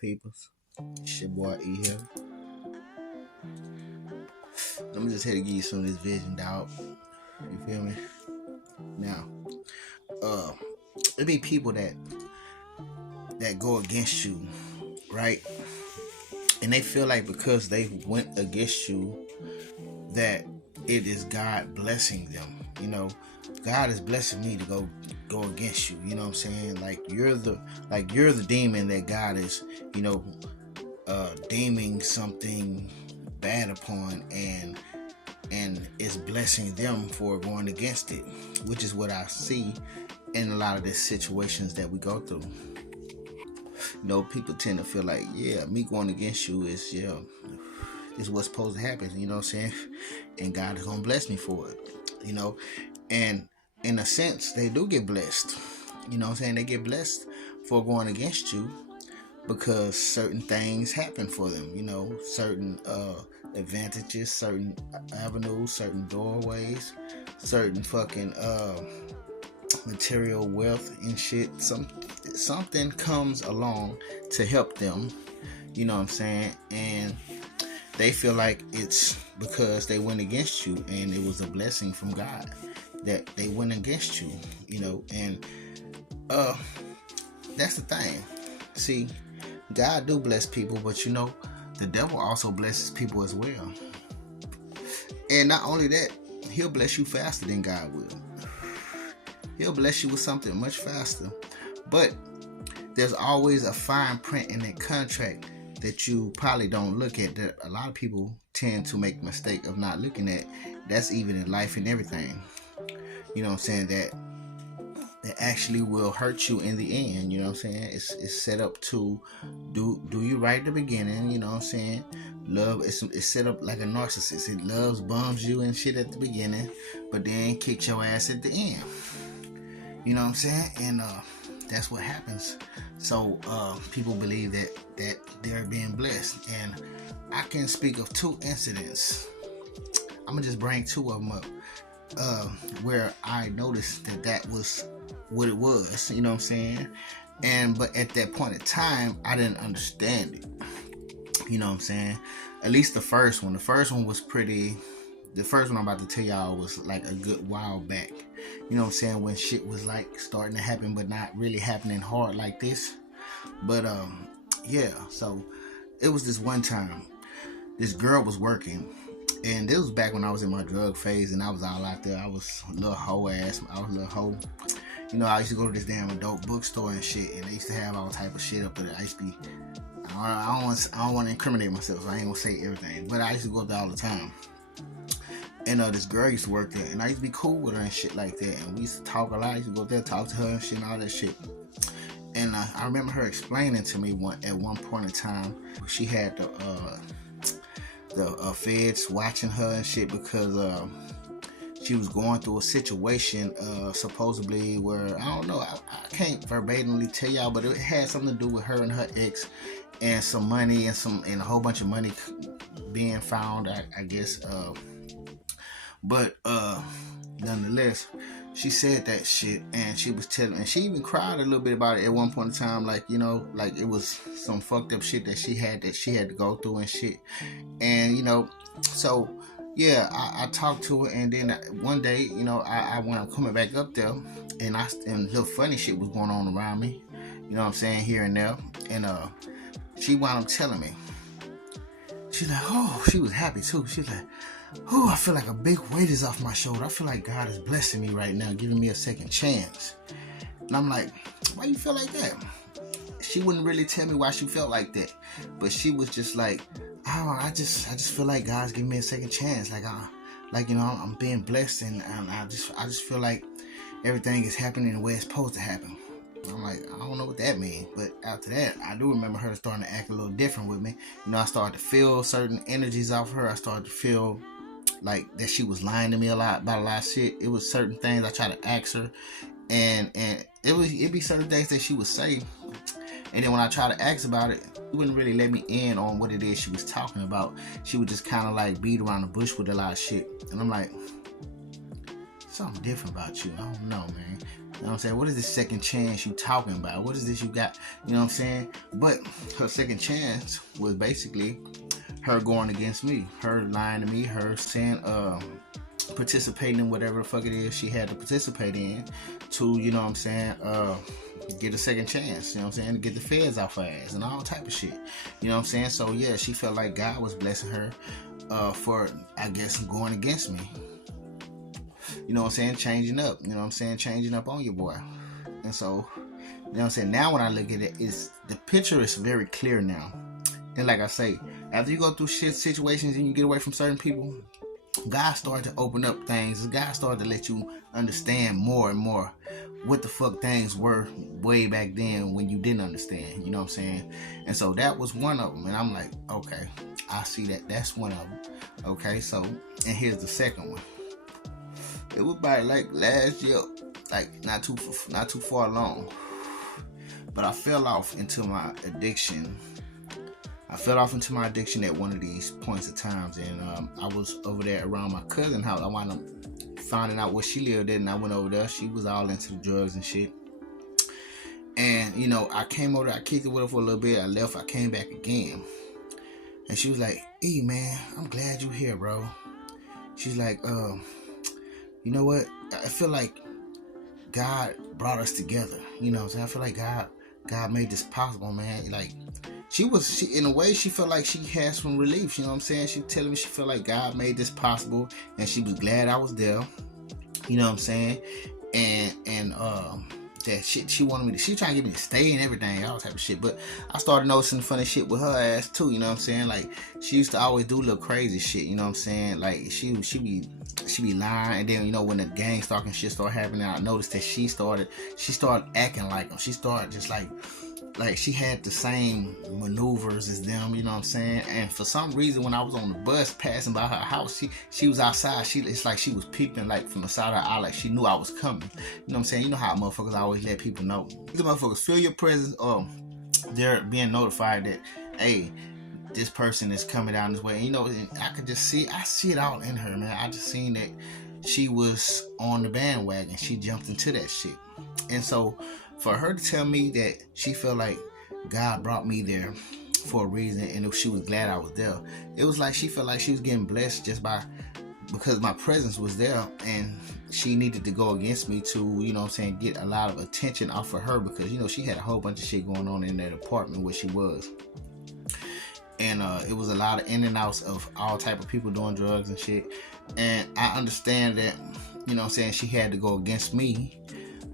peoples? It's your boy E here. I'm just here to give you some of this vision, dog. You feel me? Now, it be people that go against you, right? And they feel like because they went against you, that it is God blessing them. You know, God is blessing me to go against you. You know what I'm saying? Like you're the demon that God is, deeming something bad upon, and is blessing them for going against it, which is what I see in a lot of the situations that we go through. People tend to feel like, yeah, me going against you is what's supposed to happen, you know what I'm saying? And God is gonna bless me for it, and in a sense they do get blessed, you know what I'm saying? They get blessed for going against you because certain things happen for them, certain advantages, certain avenues, certain doorways, certain fucking material wealth and shit. Something comes along to help them, you know what I'm saying? And they feel like it's because they went against you and it was a blessing from God that they went against you, and that's the thing. See, God do bless people, but the devil also blesses people as well. And not only that, he'll bless you faster than God will. He'll bless you with something much faster. But there's always a fine print in that contract that you probably don't look at, that a lot of people tend to make the mistake of not looking at. That's even in life and everything. You know what I'm saying? That actually will hurt you in the end. You know what I'm saying? It's set up to do you right at the beginning. You know what I'm saying? Love it's set up like a narcissist. It loves, bums you and shit at the beginning, but then kicks your ass at the end. You know what I'm saying? And that's what happens. So people believe that they're being blessed, and I can speak of 2 incidents. I'm gonna just bring 2 of them up where I noticed that was what it was. You know what I'm saying? But at that point in time, I didn't understand it. You know what I'm saying? At least the first one. The first one was pretty. The first one I'm about to tell y'all was like a good while back. You know what I'm saying? When shit was like starting to happen, but not really happening hard like this. But yeah. So it was this one time. This girl was working, and this was back when I was in my drug phase, and I was all out there. I was a little hoe ass. I was a little hoe. I used to go to this damn adult bookstore and shit, and they used to have all type of shit up there. I used to be. I don't want to incriminate myself, so I ain't gonna say everything. But I used to go there all the time. And this girl used to work there, and I used to be cool with her and shit like that. And we used to talk a lot. I used to go there, talk to her and shit and all that shit. And I remember her explaining to me at one point in time, she had the feds watching her and shit because she was going through a situation supposedly where, I don't know, I can't verbatimly tell y'all, but it had something to do with her and her ex, and some money and a whole bunch of money being found, I guess. But nonetheless, she said that shit, and she was telling, and she even cried a little bit about it at one point in time, like like it was some fucked up shit that she had to go through and shit. And so yeah, I talked to her, and then one day, I when I'm coming back up there, and little funny shit was going on around me, you know what I'm saying, here and there, and she wound up telling me, she's like, oh, she was happy too. She's like, oh, I feel like a big weight is off my shoulder. I feel like God is blessing me right now, giving me a second chance. And I'm like, why you feel like that? She wouldn't really tell me why she felt like that, but she was just like, oh, I just feel like God's giving me a second chance. I'm being blessed, and I just feel like everything is happening the way it's supposed to happen. I'm like, I don't know what that means. But after that, I do remember her starting to act a little different with me. I started to feel certain energies off her. I started to feel like that she was lying to me about a lot of shit. It was certain things I tried to ask her, and it'd be certain things that she would say, and then when I tried to ask about it, she wouldn't really let me in on what it is she was talking about. She would just kind of like beat around the bush with a lot of shit, and I'm like, something different about you. I don't know, man. You know what I'm saying? What is this second chance you talking about? What is this you got? You know what I'm saying? But her second chance was basically her going against me, her lying to me, her saying, participating in whatever the fuck it is she had to participate in to, you know what I'm saying, get a second chance, you know what I'm saying, to get the feds off her ass and all type of shit. You know what I'm saying? So yeah, she felt like God was blessing her for, I guess, going against me. You know what I'm saying? Changing up. You know what I'm saying? Changing up on your boy. And so, you know what I'm saying? Now when I look at it, the picture is very clear now. And like I say, after you go through shit situations and you get away from certain people, God started to open up things. God started to let you understand more and more what the fuck things were way back then when you didn't understand. You know what I'm saying? And so that was one of them. And I'm like, okay, I see that. That's one of them. Okay, so, and here's the second one. It was about like last year, like not too far along. But I fell off into my addiction. At one of these points of times, and I was over there around my cousin's house. I wound up finding out where she lived at, and I went over there. She was all into the drugs and shit. And you know, I came over there, I kicked it with her for a little bit. I left, I came back again, and she was like, "Hey man, I'm glad you here, bro." She's like, you know what? I feel like God brought us together. You know what I'm saying? I feel like God made this possible, man. Like, she in a way, she felt like she had some relief. You know what I'm saying? She telling me she felt like God made this possible, and she was glad I was there. You know what I'm saying? And that shit, she wanted me to, she trying to get me to stay and everything, all type of shit. But I started noticing funny shit with her ass too. You know what I'm saying? Like, she used to always do little crazy shit. You know what I'm saying? Like, she be lying, and then, you know, when the gang stalking shit started happening, I noticed that she started acting like them. She started just like she had the same maneuvers as them, you know what I'm saying? And for some reason, when I was on the bus passing by her house, she was outside. It's like she was peeping like from the side of her eye, like she knew I was coming. You know what I'm saying? You know how motherfuckers always let people know. These motherfuckers feel your presence, or they're being notified that, hey, this person is coming down this way. And, you know, I could just see it all in her, man. I just seen that she was on the bandwagon. She jumped into that shit. And so for her to tell me that she felt like God brought me there for a reason, and she was glad I was there, it was like she felt like she was getting blessed just because my presence was there, and she needed to go against me to, you know what I'm saying, get a lot of attention off of her, because, you know, she had a whole bunch of shit going on in that apartment where she was. And it was a lot of in and outs of all type of people doing drugs and shit. And I understand that, you know what I'm saying, she had to go against me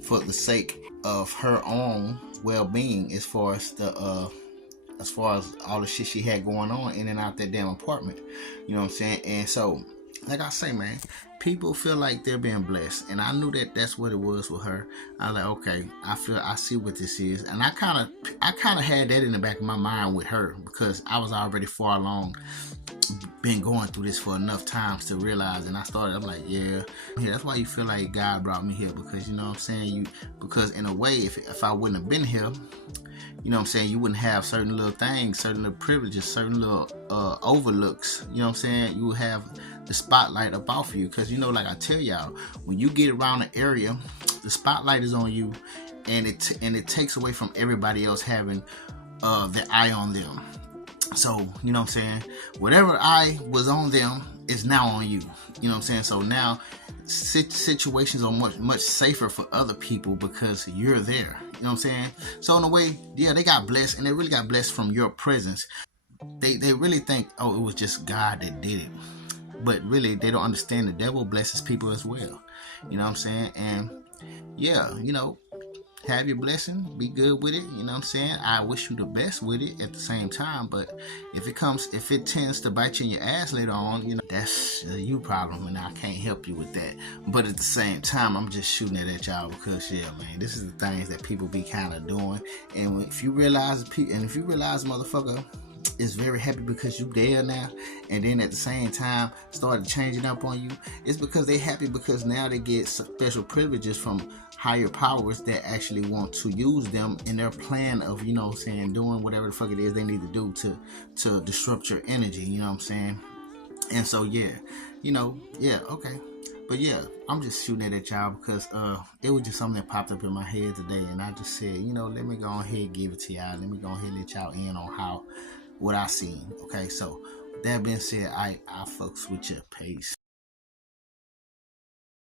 for the sake of her own well-being, as far as all the shit she had going on in and out that damn apartment. You know what I'm saying? And so, like I say, man, people feel like they're being blessed, and I knew that that's what it was with her. I was like, okay, I see what this is, and I kind of had that in the back of my mind with her, because I was already far along, been going through this for enough times to realize. And I'm like, yeah, that's why you feel like God brought me here, because, you know what I'm saying, because in a way, if I wouldn't have been here, you know what I'm saying, you wouldn't have certain little things, certain little privileges, certain little overlooks. You know what I'm saying? You would have the spotlight up off you, because, you know, like I tell y'all, when you get around an area, the spotlight is on you, and it takes away from everybody else having the eye on them. So, you know what I'm saying, whatever eye was on them is now on you. You know what I'm saying? So now situations are much safer for other people because you're there. You know what I'm saying? So in a way, yeah, they got blessed, and they really got blessed from your presence. They really think, oh, it was just God that did it. But really, they don't understand the devil blesses people as well. You know what I'm saying? And yeah, you know, have your blessing, be good with it. You know what I'm saying? I wish you the best with it at the same time. But if it tends to bite you in your ass later on, you know, that's a you problem, and I can't help you with that. But at the same time, I'm just shooting it at y'all because, yeah, man, this is the things that people be kind of doing. And if you realize, motherfucker is very happy because you there now, and then at the same time started changing up on you, it's because they happy because now they get special privileges from higher powers that actually want to use them in their plan of, you know what I'm saying, doing whatever the fuck it is they need to do to disrupt your energy. You know what I'm saying? And so, yeah, you know, yeah, okay. But yeah, I'm just shooting it at y'all because it was just something that popped up in my head today, and I just said, let me go ahead and give it to y'all. Let me go ahead and let y'all in on what I seen. Okay, so with that being said, I fucks with your pace.